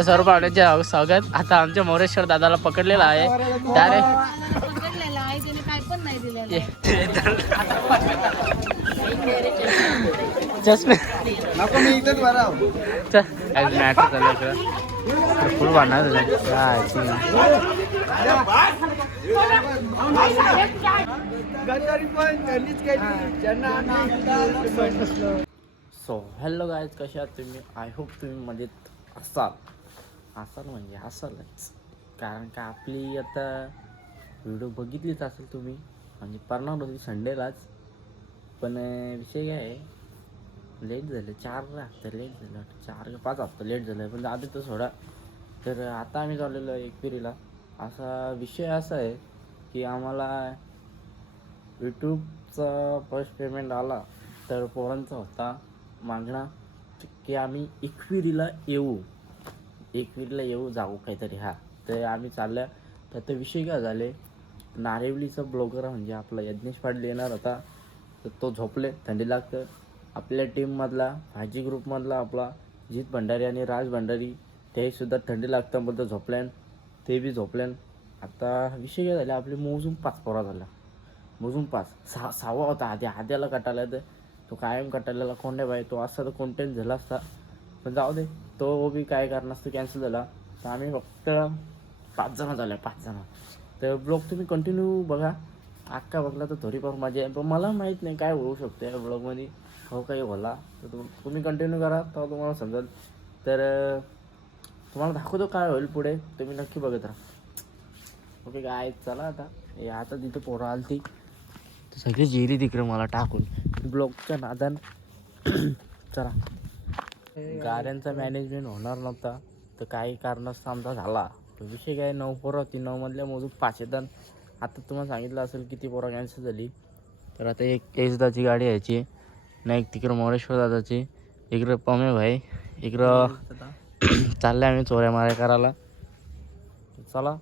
सर्व पाहुण्यांचे स्वागत. आता आमच्या मोरेश्वर दादाला पकडलेला आहे चष्मे फुल बांधणार सो हॅलो गाईज, कशा आहात तुम्ही? आय होप तुम्ही मजेत असाल म्हणजे असालच, कारण का आपली आता व्हिडिओ बघितलीच असेल तुम्ही. म्हणजे पडणार होती संडेलाच, पण विषय काय आहे, लेट झालं. 4 हफ्ते लेट झालं, 4 का 5 हफ्ते लेट झालं, पण आधी तर सोडा. तर आता आम्ही चाललेलो एकविरीला. असा विषय असा आहे की आम्हाला यूट्यूबचा फर्स्ट पेमेंट आला, तर पोरांचा होता मागणं की आम्ही एकविरीला येऊ जाऊ काहीतरी. तर आम्ही चालल्या. तर ते विषय काय झाले, नारेवलीचा ब्लॉगर म्हणजे आपला यज्ञेश पाटील येणार होता, तर तो झोपले. थंडी लागतं. आपल्या टीममधला भाजी ग्रुपमधला आपला जित भंडारी आणि राज भंडारी, तेसुद्धा थंडी लागतं पण तो झोपल्यान, ते बी झोपल्यान. आता विषय काय झाला, आपले मोजून 5 पोरा झाला. मोजून 5, 6वा होता आद्याला कटायला. तर तो कायम कटायला कोंड्या बाई, तो असा तर कॉन्टेंट झाला असता, पण जाऊ दे, तो बी काय कारण असतं कॅन्सल झाला. तर आम्ही फक्त 5 जण झाले, 5 जण. तर ब्लॉग तुम्ही कंटिन्यू बघा, अख्खा बघला तर थोडीफार मजा आहे. पण मला माहीत नाही काय होऊ शकतं या ब्लॉगमध्ये, हो काही होला. तर तुम्ही कंटिन्यू करा, तर तुम्हाला समजेल. तर तुम्हाला दाखवतो काय होईल पुढे, तुम्ही नक्की बघत राहा. ओके काय, चला आता तिथं पोरं आली ती सगळी जिरी तिकडे मला टाकून ब्लॉगच्या नादान. चला, गाड्यांचा मॅनेजमेंट होणार नव्हता, तर काही कारणास्तव आमचा झाला. विषय काय, 9 पोरं होती, 9 मधल्या मोजून 5 येतात. आता तुम्हाला सांगितलं असेल किती पोरं कॅन्सल झाली. तर आता एक एसदाची गाडी यायची ना, एक तिकडं मोरेश्वर दादाची, इकडं पमे भाई, इकडं चालले आम्ही चोऱ्या माऱ्या करायला. चला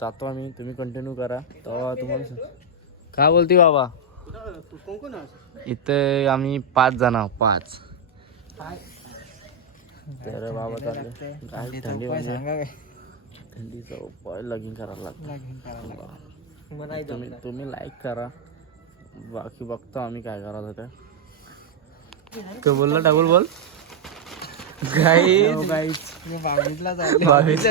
जातो आम्ही, तुम्ही कंटिन्यू करा. तेव्हा तुम्हाला काय बोलते बाबा. इथं आम्ही 5 जण आहोत, 5. तर बाबा चालले काय थंडी म्हणजे थंडीचं उपाय लगीन करायला लागतं. तुम्ही लाईक करा, बाकी बघतो आम्ही काय करायचं ते. काय बोलला, डबल बोल. बावीसला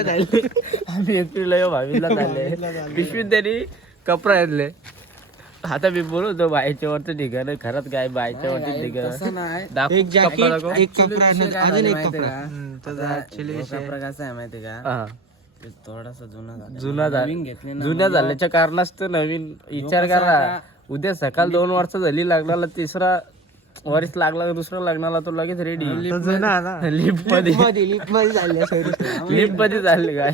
चालले आम्ही एप्रिलला 22ला चालले. पिशवीत तरी कपडा घेतले. आता मी बोलतो बायच्या वरचं ठिकाण, खरंच काय बायच्या वरचं ठिकाण कसा आहे माहिती का, थोडासा जुन्या झाल्याच्या कारणास्तव नवीन विचार करा. उद्या सकाळ 2 वर्ष झाली, लग्नाला 3रा वर्ष लागला, 2रा लग्नाला तो लगेच रेडी. लिफ्ट मध्ये झाले काय.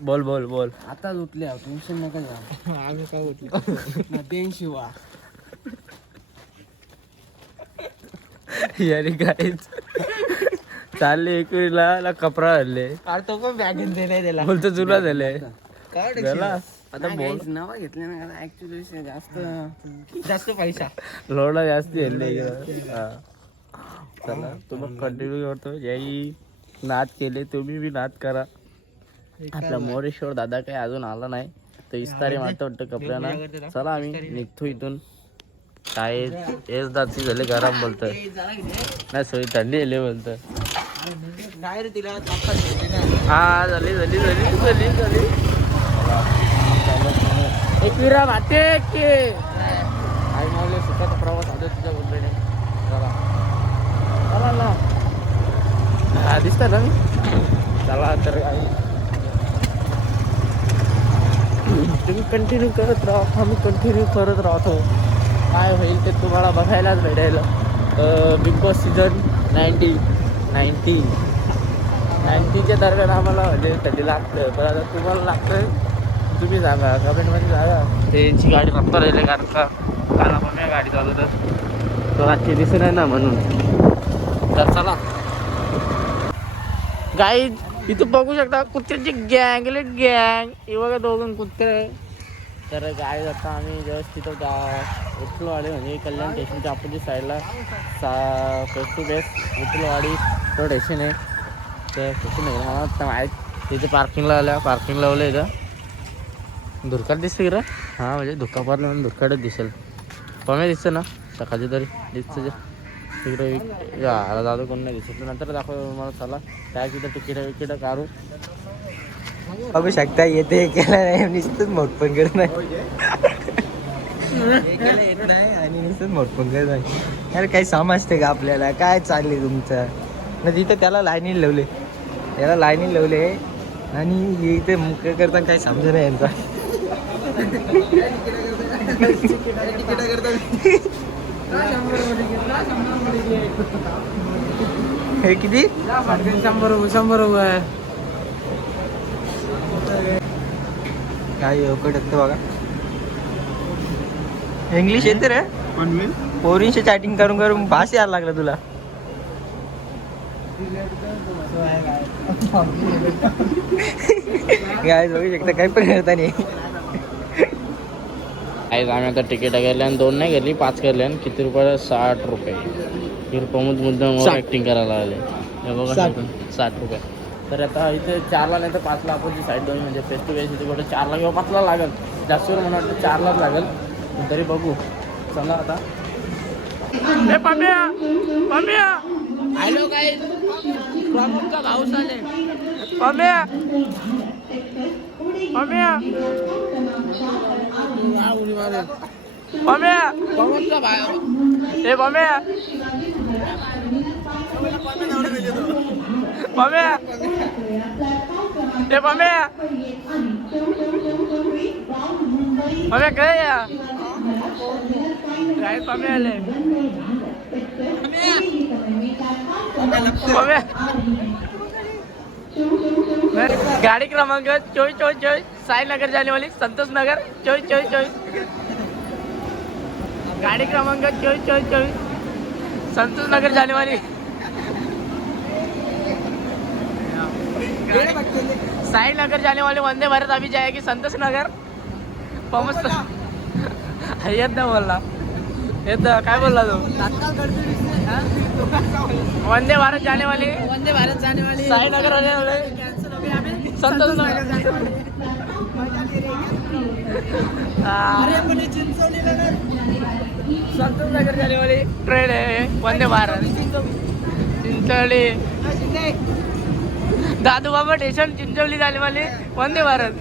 बोल बोल बोल. आता उठले, टेन्शन नका घ्या. आम्ही काय उठले शिवा यारी काहीच चालले एकविरीला कपडा हल्ले. तो पण बॅगेन नाही दिला, बोलतो जुना झाले. आता बोल, नवा घेतले ना, ऍक्च्युली जास्त पैसा लोडा जास्त हल्ले. चला तुम्ही कंटिन्यू करतो. याही नाद केले, तुम्ही बी नाद करा. आपला मोरेश्वर दादा काही अजून आला नाही, तर इस्तारी मारतो वाटतं कपड्यांना. चला आम्ही निघतो इथून. काय एस दाती झाले गरम बोलत नाही, सोयी थंडी आले बोलत. हा झाली एकविरा वाटे की आई मावले सुखाचा प्रवास आलो तुझ्या बोलले. चला ना, हा दिसत ना मी. चला तर तुम्ही कंटिन्यू करत राहा, आम्ही कंटिन्यू करत राहतो. काय होईल ते तुम्हाला बघायलाच भेटेल. बिग बॉस सीझन 90च्या दरम्यान आम्हाला म्हणजे थंडी लागतं, पण आता तुम्हाला लागतं, तुम्ही सांगा कमेंटमध्ये सांगा. त्यांची गाडी रफ्तार राहिली, कारण का काला पण गाडी चालवतात, तर आजची दिसत नाही ना म्हणून. तर चला गाईज, इथं बघू शकता कुत्र्याची गँग हे बघा, 2 कुत्रे. तर गाईज आता आम्ही व्यवस्थित विठ्ठलवाडी म्हणजे कल्याण स्टेशनच्या अपोजिट साईडला फेस टू फेस विठ्ठलवाडी तो स्टेशन आहे. ते स्टेशन आहे मला वाटतं माहीत. तिथे पार्किंग लावलं इथं. धुरकाट दिसते का? हां म्हणजे धुका पडला म्हणून धुरकाटच दिसेल. कमी दिसतं ना सकाळची तरी दिसतं तिकडे जातो कोण नाही दिसत. नंतर दाखव मला चला काय तिथं तिकीट काढू. बघू शकता येते केला नाही नुसतंच मोठ पण करत नाही येत नाही आणि नुसतंच मोठ पण करत नाही. यार काही समजते का आपल्याला काय चालले तुमचं ना. तिथं त्याला लाईनी लावले आणि इथे मुख्य करता काही समजा नाही यांचा. हे किती 100 रुपये काय कडकतं बघा. इंग्लिश येते रे पोरींशी चॅटिंग करून करून भास यायला लागला तुला. काय बघू शकता काही पण करता नाही. आम्ही आता तिकीट घेतले आणि 2 नाही घेतली 5 घेतले आणि किती रुपये 60 रुपये. मुद्दाम ॲक्टिंग करायला लागले. हे बघा 60 रुपये. तर आता इथे 4ला नाही तर 5ला आपण जी साईड दोन म्हणजे फेस टू फेस इथे कुठे 4ला किंवा 5ला लागेल. जास्त वेळ मला वाटतं 4लाच लागेल तरी बघू. चला आता हॅलो काय प्रमुखचा भाऊ चाले पम्या प्रमुखचा भाऊ हे पम्या काय या काय पम्या आले गाड़ी क्रमांक 24 साईनगर जाने वाली संतोष नगर 24 गाड़ी क्रमांक 24 संतोष नगर जाने वाली साईनगर जाने वाली वंदे भारत अभी जाएगी संतोष नगर पहुंच. येत ना बोलला येत काय बोलला तू. वंदे भारत जाने वाली साईनगर जाने वाले संतोष नगर. संतोष नगर जाने वाली ट्रेन है वंदे भारत. चिंचोली दादू बाबा स्टेशन चिंचोली जाने वाली वंदे भारत.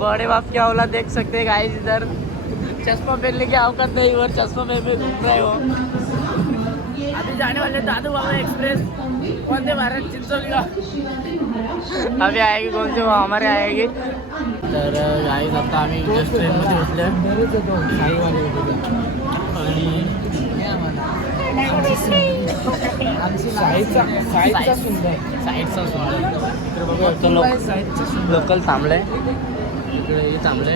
बड़े बाप क्या औलाद देख सकते हैं गाइस. इधर चश्मा पहनने की औकात नहीं और चश्मा पहन घूम रहे हो. अभी जाने वाले दादू बाबा एक्सप्रेस वंदे भारत चिंचोली का. अभी आएगी कौन सी हमारे आएगी. तर गाईज आता आम्ही जस्ट ट्रेनमध्ये बसले साईडचा सुंदर इकडे बघू. लोकल थांबलंय इकडे थांबले.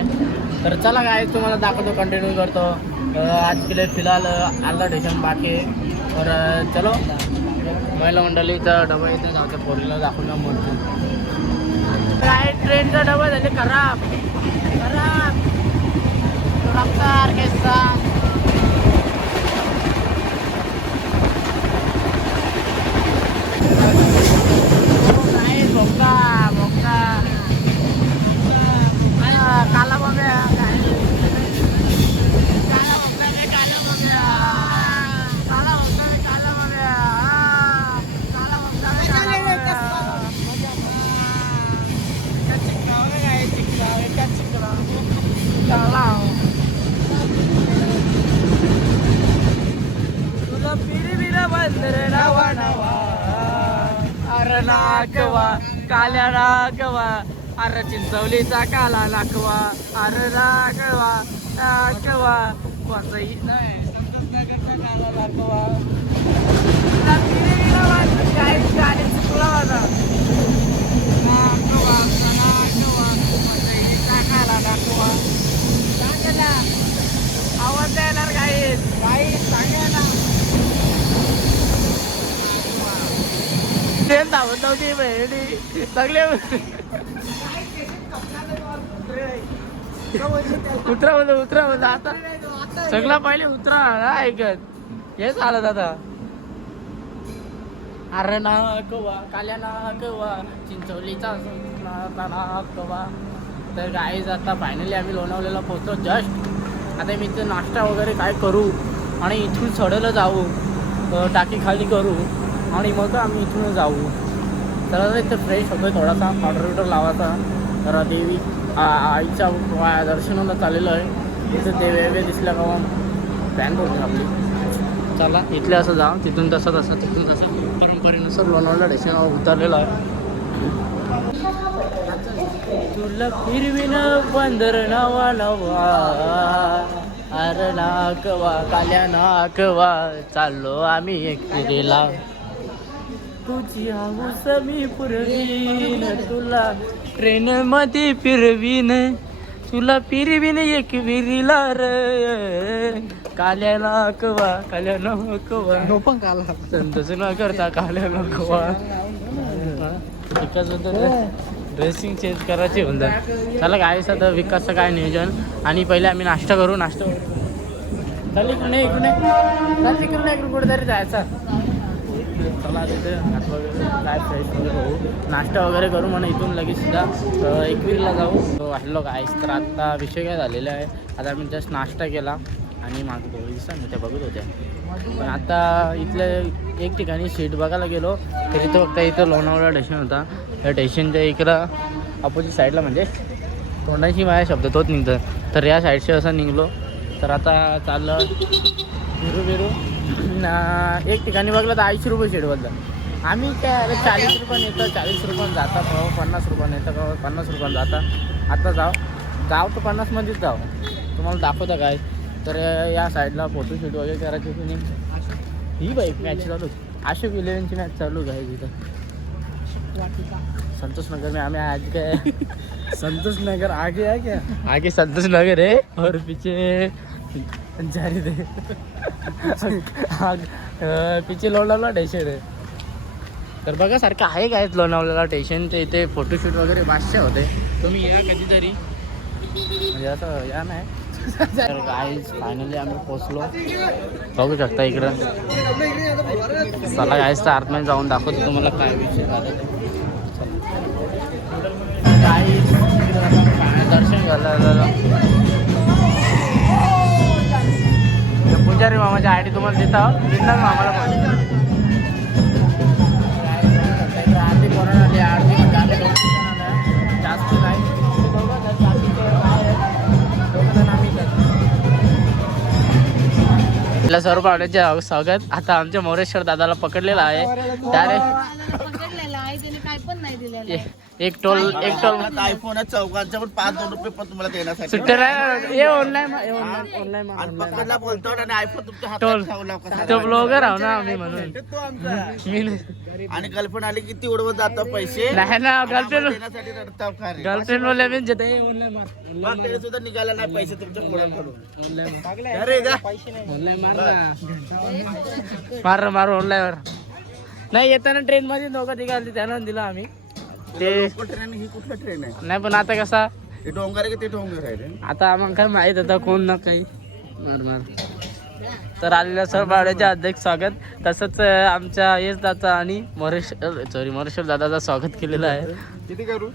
तर चला काय तुम्हाला दाखवतो कंटिन्यू करतो. आज के लिए फिलहाल अर्धा स्टेशन बाकी आहे. तर चलो महिला मंडळीचा डबा इथे जाऊ. पोरीला दाखवून म्हणतो काय ट्रेनचा डबा झाले खराब रफ्तार कैसा भोका काला बघा तुला पिरी बंदर नवा अरे नाकवा काल्या नाकवा अरे चिंचवलीचा काला नाकवा अरे नाकवा कोणताही नाही काला नाकवा. तुला पिरी गाडी चुकला होता नाकवा कोणताही काला नाकवा. सांगायला आवाज द्यायला काही सांगायला ट्रेन धावत नव्हती बहिणी सगळे उतरा बोल आता सगळा पहिले उतरा ना ऐकत हेच आलं दादा. अरे ना कवा काल्या ना कवा चिंचवलीचा ना कवा. तर गाईज आता फायनली आम्ही लोणावळ्याला पोहोचतो जस्ट. आता मी इथे नाश्ता वगैरे काय करू आणि इथून चढलं जाऊ, टाकी खाली करू आणि मग आम्ही इथून जाऊ. तर इथं फ्रेश होतोय, थोडासा ऑर्डर लावायचा. तर देवी आईच्या दर्शनाला चाललेलं आहे. इथं देवे दिसल्या का पॅन होते आपली. चला इथले असं जा, तिथून तसं तिथून तसं परंपरेनुसार लोणावळा स्टेशनवर उतरलेलं आहे. तुला फिरविन बंदर नावा नवा, अरे नाकवा काल्या नाकवा चाललो आम्ही एकविरेला. तुझी हाऊस मी पुरवीन, तुला ट्रेन मध्ये फिरवीन, तुला फिरवीन एकविरीला रे. काल्या नाकवा काल्या नाकवा पण काला संतोष न करता काल्या नाकवा. ड्रेसिंग चेंज करायची होऊन जाईल. चला काय आता विकासचं काय नियोजन. आणि पहिले आम्ही नाश्ता करू. नाश्ता चल इकडे कुठेतरी जायचं. चला तिथे काय फ्रेश वगैरे होऊ, नाश्ता वगैरे करू म्हणून इथून लगेच सुद्धा एकवीरला जाऊ. हॅलो काय तर आता विषय काय झालेला आहे. आता आम्ही जस्ट नाश्ता केला आणि माझं दोघे दिसतात ते बघत होत्या. पण आता इथल्या एक ठिकाणी सीट बघायला गेलो तरी तो फक्त इथं लोणावळा स्टेशन होता. या स्टेशनच्या इकडं अपोजिट साईडला म्हणजे तोंडाची माझ्या शब्द तोच निघतं. तर या साईडशी असं निघलो. तर आता चाललं फिरू एक ठिकाणी बघलं तर 80 रुपये सीट बदलं. आम्ही काय 40 रुपये येतं, 40 रुपयानं जाता, 50 रुपयानं येतं का 50 रुपयानं जाता. आता जाव तर 50मध्येच जाऊ. तुम्हाला दाखवता काय तर या साईडला फोटोशूट वगैरे करायची तुम्ही. ही बाईक मॅच चालू अशोक 11ची मॅच चालू आहे तिथं संतोष नगर में. आम्ही आज काय संतोष नगर आगे आहे क्या, आगे संतोष नगर है और पीछे जारी दे पीछे लोणावळा स्टेशन आहे. तर बघा सारखं आहे काय लोणावळ्याला स्टेशन. ते इथे फोटोशूट वगैरे बादशा होते. तुम्ही या कधीतरी म्हणजे असं या नाही. तर गाईज फायनली आम्ही पोचलो, बघू शकता इकडं. चला गाईज तर आतमध्ये जाऊन दाखवतो तुम्हाला काय विषय झालं. गाईज दर्शन झालं. पुजारी मामाच्या आयडी तुम्हाला देता देणार मामाला पण. आरती कोरोना आली, आरती जास्त नाही. सर्व पाहुण्याचे स्वागत. आता आमच्या मोरेश्वर दादाला पकडलेला आहे डायरेक्ट. एक टोल आयफोन चौकांचा पण 5-2 रुपये पण तुम्हाला देण्यासाठी सुट्टे नाही. ऑनलाईन पकडला बोलतो आणि आयफोन तुमच्या टोल हातात ठेवला कसा तो ब्लॉगर आहो ना आम्ही म्हणून. मी आणि गर्लफ्रेंड आली किती उडवत जातो पैसे नाही ना गर्लफ्रेंड देण्यासाठी रडताव का रे? गर्लफ्रेंड बोलले मी जते ऑनलाईन मग ते सुद्धा निघाला नाही पैसे तुमच्या फोनकडून. ऑनलाईन अरे जा मार ऑनलाईनवर नाही. येताना ट्रेन मध्ये दोघं तिघाली त्यानं दिला आम्ही ते. ट्रेन ही कुठलं ट्रेन आहे? नाही पण आता कसा ते डोंगर आहे की ते डोंगर आहे रे? आता आम्हाला काय माहित होता कोण ना काही मार. तर आलेल्या सर्व पाहुण्याचे अध्यक्ष स्वागत. तसंच आमच्या येस दादा आणि मोरेश्वर दादाचं स्वागत केलेलं आहे. किती करू?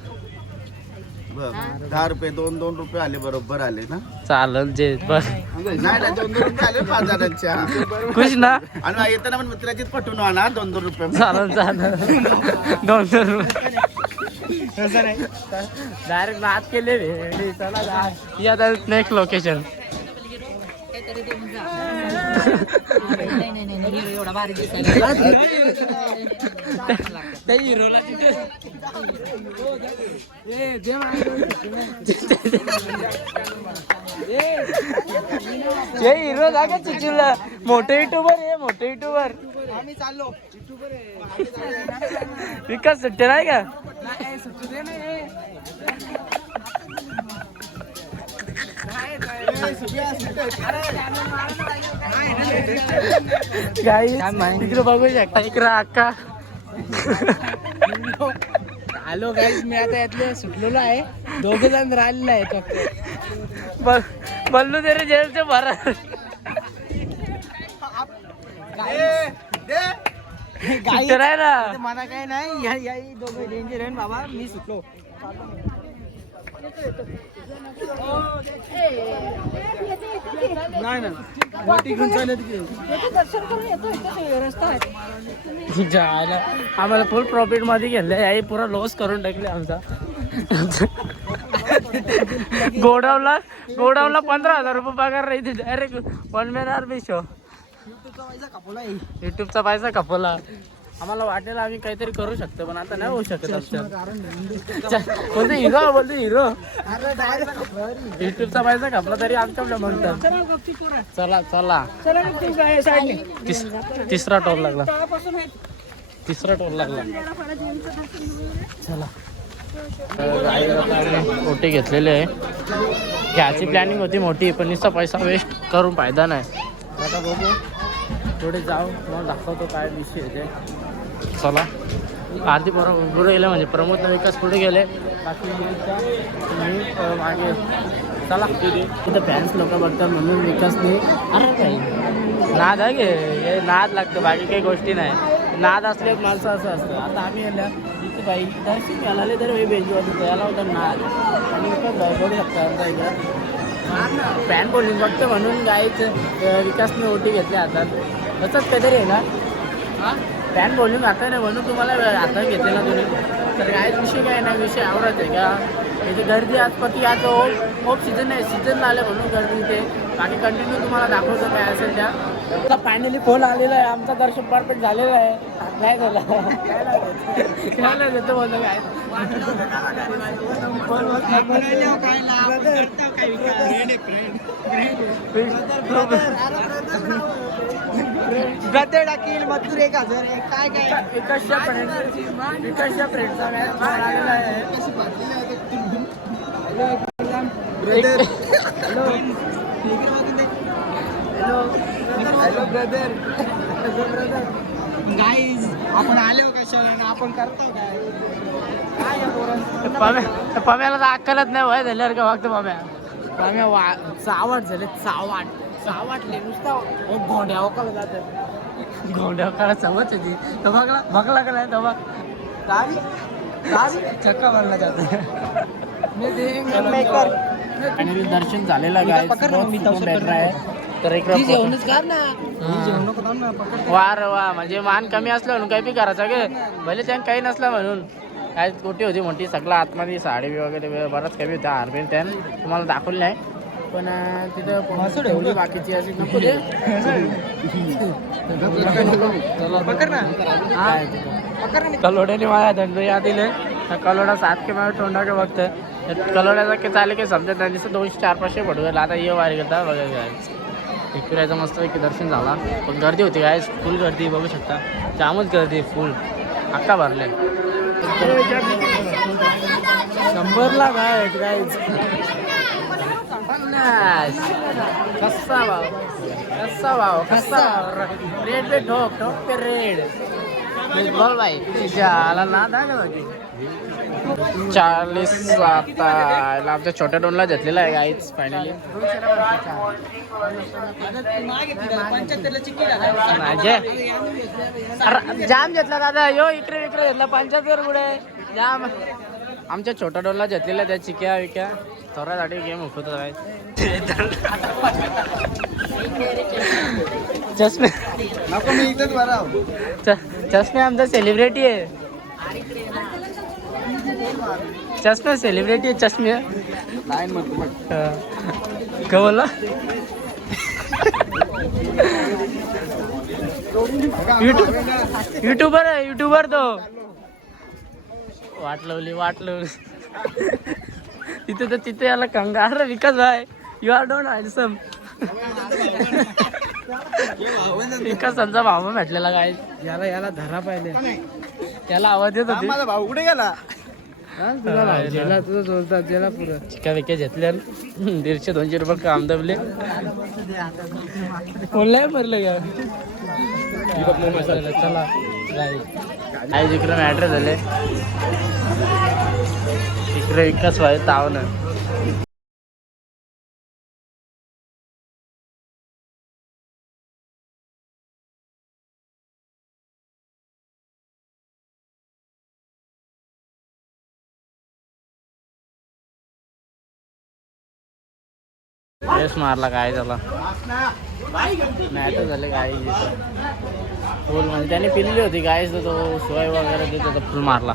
10 रुपये 2 रुपये आले बरोबर आले ना. चालेल जे बस नाही 2 रुपये आले 5 जणांच्या खुश ना. आणि येताना पण मित्राचीच पटवून आणा 2 रुपये. चालेल 200 रुपये डायरेक्ट नाद केले रे. चला या नेक्स्ट लोकेशन. हिरोला हिरो जागा चिचूला मोठे युट्यूबर आहे. मोठे युट्यूबर आम्ही चाललो. विकास सुट्टे नाही का? तिकडे बघू शकता. इकडं अक्का हॅलो गाईज, मी आता यातले सुटलेलो आहे. 2 जण राहिलेले आहेत फक्त. बल्लू तेरे जेल से भरा सुट्टर आहे ना. मला काय नाही या दोघं डेंजर आहे बाबा. मी सुटलो. नाही ना आम्हाला फुल प्रॉफिट मध्ये घेतलं. याही पुरा लॉस करून टाकले आमचा. गोडाऊनला 15,000 रुपये पगार राहते डायरेक्ट 1 man आर्मी शो. युट्यूबचा पैसा खपवला. आम्हाला वाटेल आम्ही काहीतरी करू शकतो पण आता नाही होऊ शकत आमच्या. बोलतो हिरो बोलतो हिरो. युट्यूबचा पैसा खपला तरी आमच्या म्हणतात. चला चला तिसरा टोल लागला. चला ओटी घेतलेले आहे. घ्यायची प्लॅनिंग होती मोठी पण नुसता पैसा वेस्ट करून फायदा नाही. आता बघू पुढे जाऊ मग दाखवतो काय विषय आहे ते. चला आरती पुढे गेले म्हणजे प्रमोद विकास पुढे गेले. बाकी मी मागे. चला तिथं फॅन्स लोक बघतात म्हणून विकासने अरे काही नाद आहे हे नाद लागतं. बाकी काही गोष्टी नाही. नाद असले एक माणसं असं असतं. आता आम्ही आल्या इथे बाई दर्शन घ्यायला आले तर बेंच होतं याला होता नाद आणि विकास बघू शकता आमचा इकडं फॅन बोलून बघतो म्हणून गाईच विकासने ओटी घेतली हातात. तसंच काहीतरी आहे ना फॅन बोलून आता नाही म्हणून तुम्हाला हातात घेतले ना तुम्ही. तर गायच विषय काय नाही. विषय आवडत आहे का इथे गर्दी आजपती आज खूप सीझन आहे. सीझन आले म्हणून गर्दी इथे. बाकी कंटिन्यू तुम्हाला दाखवतो काय असेल त्या. फायनली फोन आलेला आहे. आमचा दर्शन परफेक्ट झालेला आहे. काय झालं काय देतो बोलतो काय ब्रदर टाकील मजूर 1,000 काय विकासच्या फ्रेंडचा काय फोन आलेला आहे. हॅलो ब्रदर गाईज आपण आलो कशाला आपण करतो काय पम्याला तर अक्कलच नाही वय झाल्यावर का फक्त पम्या चावट झाले. चावटले नुसता घोड्या वकाला जातात. घोड्या वकाला समज होती तो बघला का नाही तो बघ चक्का मारला जातो. फायनली दर्शन झालेलं आहे. तर वार वा म्हणजे मान कमी असलं म्हणून काही बी करायचं गे भले त्यानं काही नसलं म्हणून. काय गोटी होती मोठी सगळं आतमध्ये साडी वगैरे बराच कमी होत्या. हारबीन त्यानं तुम्हाला दाखवलं नाही पण तिथं ठेवली बाकीची अशी नको दे. कलोड्याने माझ्या धंदो या दिले. कलोडा 7 के माझ्या तोंडा के बघत कलोड्याचा की चाले की समजत नाही. दिसतं 200-400-500 पडवेल. आता ये वारी करता बघायला एकविरायचं मस्तपैकी दर्शन झाला पण गर्दी होती काय फुल गर्दी बघू शकता. जामच गर्दी फुल अक्का भरले. 100ला काय कसा भाव रेड पे ठोक पे रेड बोल भाई आला ना का बाकी 40 आता आमच्या छोट्या डोनला घेतलेला आहे गाईच फायनली. जाम घेतला दादा यो इकडे घेतला 75 पुढे जाम. आमच्या छोट्या डोनला घेतलेला त्या चिक्या विक्या थोड्यासाठी गेम उखवतो काय. चष्मे चष्मे आमचा सेलिब्रिटी आहे. चष्मे सेलिब्रिटी आहे चष्मे का बोलला युट्यूबर तो वाट लावली तिथे याला कंगार विकास भाई यू आर डोंट हँडसम. विकासांचा भाव भेटलेला काय याला धरा पाहिले त्याला आवाज येत होती. माझा भाऊ कुठे गेला तुला जोरदार जेला पुरं चिका विक्या घेतल्या 150-200 रुपये काम दबले. बोललाय भरलं का चला काय जिकडे मॅटर झाले इकडे विकास व्हाय ताव ना. रेस मारला काय त्याला मॅटर झाले काय फुल म्हणजे त्याने पिलेली होती गायच तो सोय वगैरे देत होता फुल मारला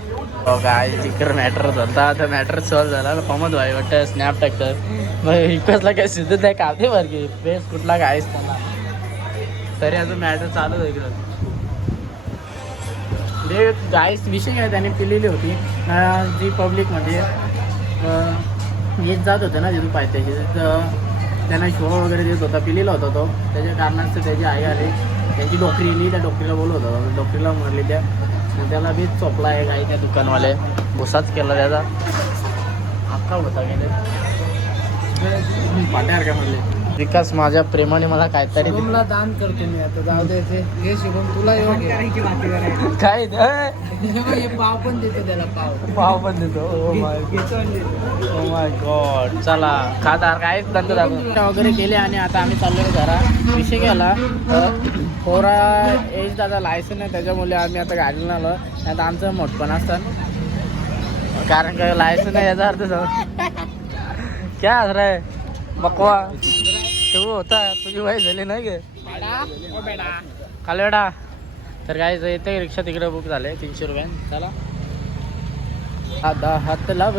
काय तिकडं मॅटर होता तर मॅटर सॉल्व झाला पमत भाई वाटतं स्नॅप टाकतं मग इकडला काय सिद्ध नाही काढते बरं की बेस कुठला गायच त्याला तरी अजून मॅटर चालू आहे इकडं म्हणजे गायस विषय काय त्याने पिलेली होती जी पब्लिकमध्ये येत जात होतं ना तिथून पायथ्याशी तर त्यांना शो वगैरे देत होता पिलेला होता तो त्याच्या कारणास्तव त्याची आई आली त्यांची डोकरीली त्या डोकरीला बोलवत होता डोकरीला मारली त्याला बी चोपला आहे गाई त्या दुकानवाले भुसाच केला त्याचा अख्खा होता गेले पाट्यावर काय म्हणले विकास माझ्या प्रेमाने मला काहीतरी शुभमला दान करतो मी आता जाऊ दे ते हे शुभम तुला काय हे पाव पण देतो त्याला पाव पण देतो ओ माय गॉड चला खादार काय धंदा दाखव वगैरे केले आणि आता आम्ही चाललो घरा विषय गेला पोरा एज दादा लायसन आहे त्याच्यामुळे आम्ही आता गाडीला आलो आता आमचं मोठपण असतं कारण का लायसन आहे याचा अर्थ क्या हस रहा है बकवा तो होता तुझी वाई झाली नाही गे कालवेडा तर काय येते रिक्षा तिकडे बुक झाले 300 रुपये चला आता हातला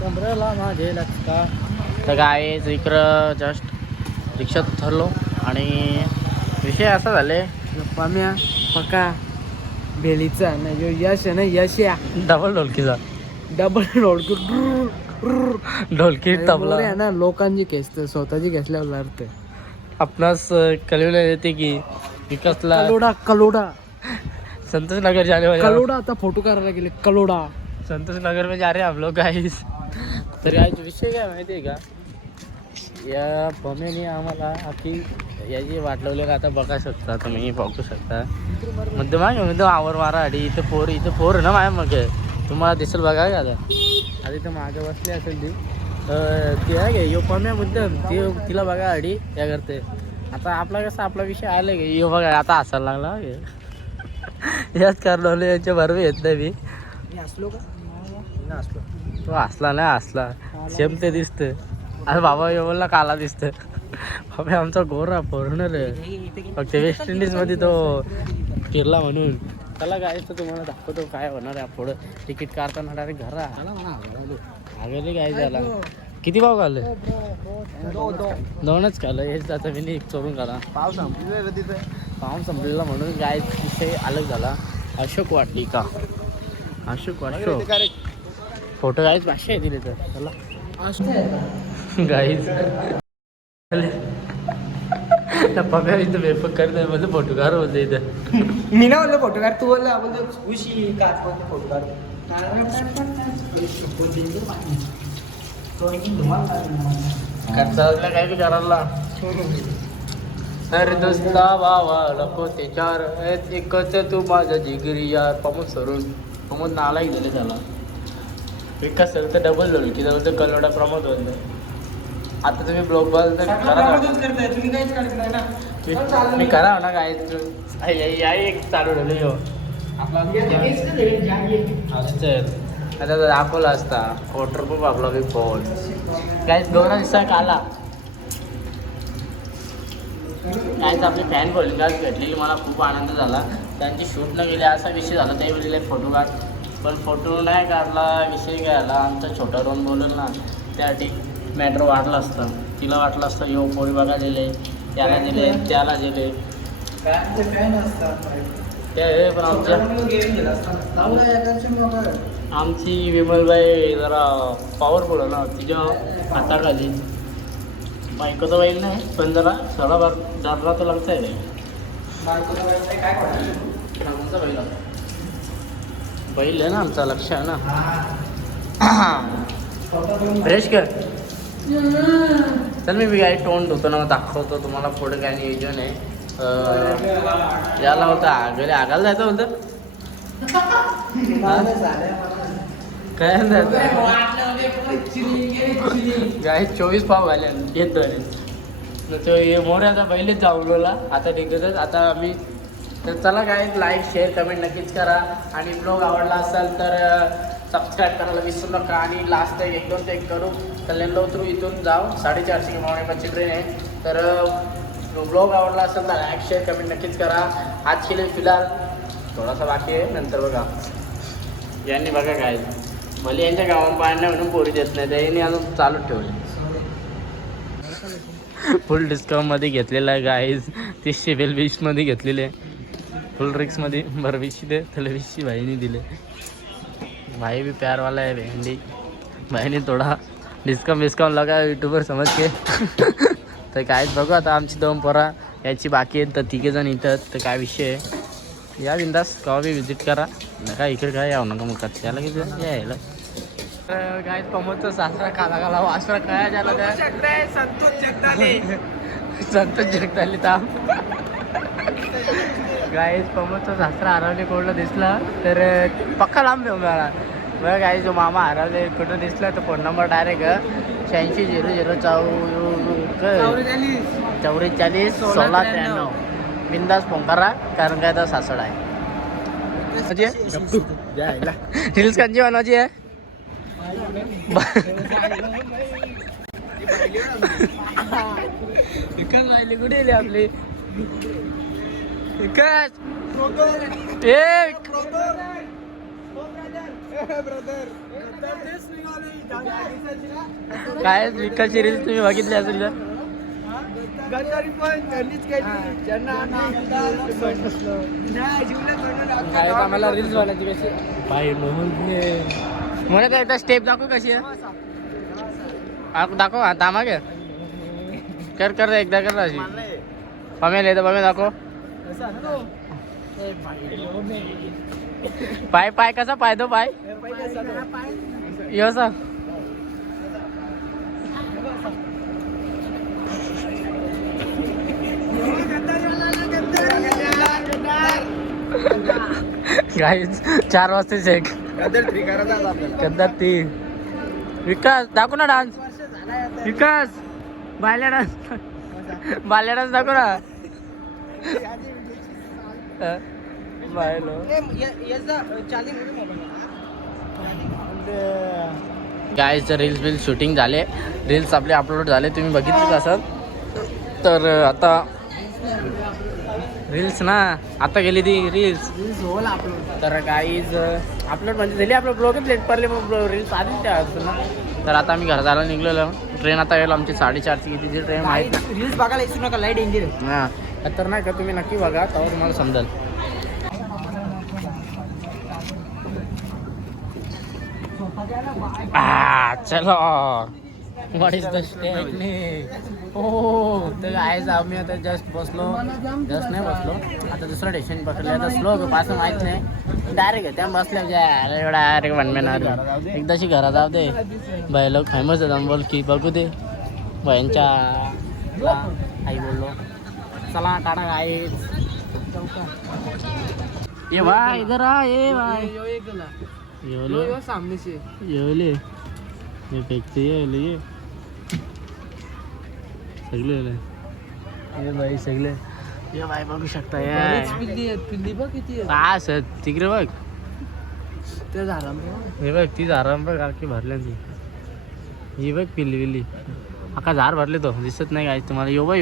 कमरेला माझे लचका तर काय इकडं जस्ट रिक्षात ठरलो आणि विषय असा झाले पाम्या पका बेलीचा ना जो यश आहे ना यश या डबल ढोलकीचा डबल रोड ढोलकी तबला आहे ना लोकांची खेचते स्वतःची खेचल्यावर लढते आपणास कळवलं येते की विकासला कलोडा संतोष नगर जाने वाले कलोडा आता फोटो काढायला गेले कलोडा संतोष नगर में जा रहे हम लोग गाइस तर गाइस विषय काय माहिती आहे का या पमेने आम्हाला आपली याची वाट लावली आता बघा शकता तुम्ही बघू शकता म्हणजे मागे आवर मारा आधी इथं पोर ना माझ्या मग तुम्हाला दिसेल बघा का आता इथं मागे बसली असेल ती आहे यो पम्या मुद्दाम तिला बघा आधी त्या करते आता आपला कसं आपला विषय आला की यो बघा आता हसायला लागला याच कारणाने यांच्या बरोबर येत नाही मी असलो का तो हसला नाही हसला सेम ते दिसतं अरे बाबा येवला काला दिसतं बाबा आमचा गोरा फोरनर फक्त वेस्ट इंडिजमध्ये तो फिरला म्हणून त्याला काय तर तुम्हाला दाखवतो काय होणार आहे पुढं तिकीट काढताना डायरेक्ट घरा आगले काय झाला किती भाव खाल्ले दोनच खाल्लं हेच आता मी एक चोरून काढा पाव संपलेलं तिथं पाव संपलेला म्हणून काय विषय अलग झाला अशोक वाटली का अशोक फोटो गाईच भाषा आहे तिथे तर चला गाईज पप्या इथं बेफक करत म्हणजे फोटो काढ बोलते इथं मी ना बोललो फोटो काढ तू बोलला बोलतो खुशी काच फोटो काढ काय बी करायला अरे दोस्ता भावा नको ते चार एकच तू माझा जिगरी यार पमून सरून पमून नालाही दिले त्याला विकास सर तर डबल झालं की तर कलोडा प्रमोद होत आता तुम्ही ब्लॉग बघ मी करा ना काय एक चालू ठेवलं चल आता दाखवला असता वॉटर प्रूफ आपला बी फोन काय 2 दिवसात आला कायच आपली फॅन फॉलोइंग आज भेटलेली मला खूप आनंद झाला त्यांची शूट न गेले असा विषय झाला त्यावेळेला फोटो काढ पण फोटो नाही काढला विषय काय आला आमचा छोटा रोन बोलल ना त्यासाठी मॅटर वाढलं असतं तिला वाटलं असतं यो पोरी बघा दिले त्याला दिले त्याला दिले ते पण आमची विमलबाई जरा पॉवरफुल आहे ना तिच्या हाताखाली बायको तर बैल नाही पण जरा सडा जरा तर लागत आहे बैल आहे ना आमचा लक्ष आहे ना फ्रेश कर चल मी काय तोंड धुतो ना दाखवतो तुम्हाला पुढे काय नियोजन आहे याला होता घरी आगायला जायचं होतं काय गाय 24 पाव आले येत तो मोऱ्याचा पहिलेच जाऊला आता निघतच आता आम्ही तर चला काय लाईक शेअर कमेंट नक्कीच करा आणि ब्लॉग आवडला असाल तर सबस्क्राईब करायला विसरू नका आणि लास्ट एक 1-2 टेक करू कल्याणला उतरू इथून जाऊ 4:30 किंवा 5:45 ट्रेन आहे. तर ब्लॉग आवडला असेल तर लाईक शेअर कमेंट नक्कीच करा. आज केले फिलहाल थोडासा बाकी आहे नंतर बघा. यांनी बघा काय भले यांच्या गावात पाणी म्हणून पोरी देत नाही त्यांनी अजून चालूच ठेवले. फुल डिस्काउंटमध्ये घेतलेला आहे गाईज. 300 बेल 20मध्ये घेतलेले फुल रिक्समध्ये. बरं 20 दे त्याला 20 भाईने दिले. भाई भी प्यार वाला है भेंडी. भाईने थोडा डिस्काउंट लगा यूट्यूबर समज के. तर काहीच बघू आता आमची 2 पोरा याची बाकी आहेत तर 3 जण इथं. तर काय विषय आहे या बिंदास केव्हा बी व्हिजिट करा नका इकडे काय यावं नका मग त्याला की यायला. तर काय कमोदचा सासरा खाला वासरा काय झाला त्या संतोष जगताली ताम गाईज कमोदचा सासरा हरवले कोणला दिसला तर पक्का लांब घेऊन मला बघा. गाईज जो मामा हरवले कुठं दिसला तर फोन नंबर डायरेक्ट 8600441693 बिंदास फोन करा कारण काय तर सासड आहे. रील्स कांची बनवायची आहे. कुठे येते आपली काय विकासची रील्स तुम्ही बघितली असेल तर आम्हाला रील्स बनवायची कशी बाई म्हणत एकदा स्टेप दाखव कशी आहे दाखव आता मागे कर एकदा कर अशी पमेल येतं पमे दाखव. पाय कसा पाय दो पाय योसा गाईज 4 वाजता चेक गद्दार 3 विकास दाखव ना डान्स. विकास बाल्या डान्स दाखव ना. गाईज रील्स बिल शूटिंग झाले. रील्स आपले अपलोड झाले तुम्ही बघितलेच असाल. तर आता रील्स ना आता गेली ती रील्स तर गाईज अपलोड म्हणजे झाली आपलं ब्लॉगच लेट पडले मग रील्स आधीच त्या ना. तर आता आम्ही घरात जायला निघलेलो. ट्रेन आता येईल आमची 4:30ची कितीची ट्रेन माहीत रील्स बघायला विसरू नका. लाईट डेंजर हां तर नाही का तुम्ही नक्की बघा तेव्हा तुम्हाला समजेल. चलो व्हॉट इज द टेक्निक. हो तर आहेच आम्ही आता जस्ट नाही बसलो आता दुसरं स्टेशन पकडलं. आता स्लो पासून माहीत नाही डायरेक्ट त्या बसल्या एवढा डायरेक्ट म्हणणार एकदाशी घरात जाऊ दे. बाई लोक फेमस आहेत बोल की बघू दे बयांच्या आई बोललो चला टाटा गाईज. ये भाई इधर आ ये भाई ये सामने से ये फेकते ये सगळे ये बाई सगळे ये बाई बघू शकता पिल्ली बघ किती हा सर तिकडे बघ ते झाराम हे बघ ती झाराम बघ की भरल्या ती ही बघ पिल्ली अका झार भरले तो दिसत नाही काय तुम्हाला. यो बघ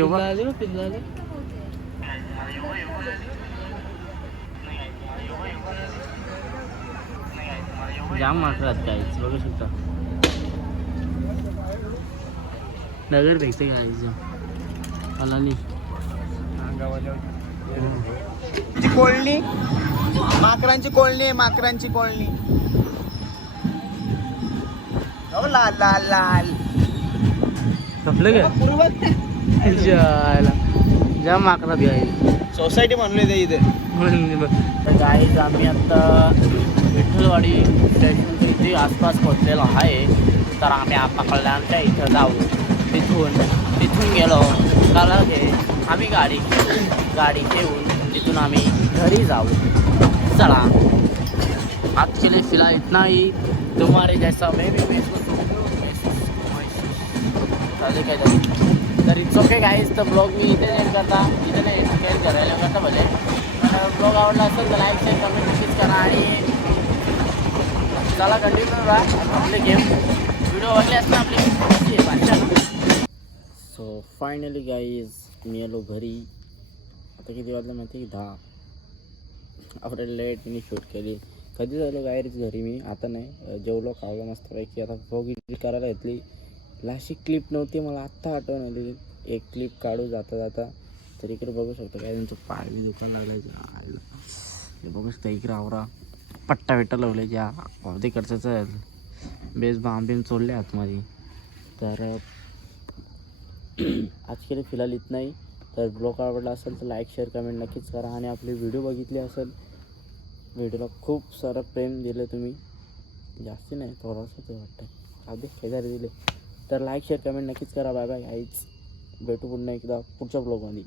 जाम मारतात काहीच बघू शकता. दगड भेटते काहीच मला नाही. कोळणी माकरांची कोळणी हो लाल लाल लाल कपलं का जाम माकरा बी आहे. सोसायटी म्हणले ते इथे. तर गाईज आम्ही आता विठ्ठलवाडी स्टेशनच्या इथे आसपास पोचलेलो आहे. तर आम्ही कल्याणच्या इथं जाऊ. तिथून गेलो काला हे आम्ही गाडी घेऊन तिथून आम्ही घरी जाऊ. चला आज के लिए फिलहाल इतना ही. तुम्हारे जैसा मैं भी तर इट्स ओके गाईज. तर ब्लॉग मी इथे एंड करता इथे नाही एंड करायला करता भले पण ब्लॉग आवडला असेल तर लाईक शेअर कमेंट नक्कीच करा आणि चला कंटिन्यू राहा आपले गेम व्हिडिओ बघले असता आपली. सो फायनली गाईज मी आलो घरी. आता किती वाजलं माहिती की 10. आपल्याला लेट मी शूट केली. कधी झालो गायरीच घरी मी. आता नाही जेवलो खावलं मस्तपैकी. आता फोगी करायला घेतली. लाशी क्लिप नव्हती मला आत्ता आठवण आली. एक क्लिप काढू जाता जाता. तर इकडे बघू शकतो काय त्यांचं पाय बी दुकान लागायचं. हे बघू शकता इकडे आवरा पट्टा बिट्टा लावले ज्या तिकडचं चल बेस बांबीम चोरले आतमध्ये. तर आज केले फिलहाल इथं नाही. तर ब्लॉग आवडला असेल तर लाईक शेअर कमेंट नक्कीच करा. आणि आपले व्हिडिओ बघितले असेल व्हिडिओला खूप सारं प्रेम दिलं तुम्ही. जास्ती नाही थोडंसं ते वाटतं अगदी शेजारी दिले. तर लाईक शेअर कमेंट नक्कीच करा. Bye bye guys. भेटू पुन्हा एकदा पुढच्या ब्लॉगमध्ये.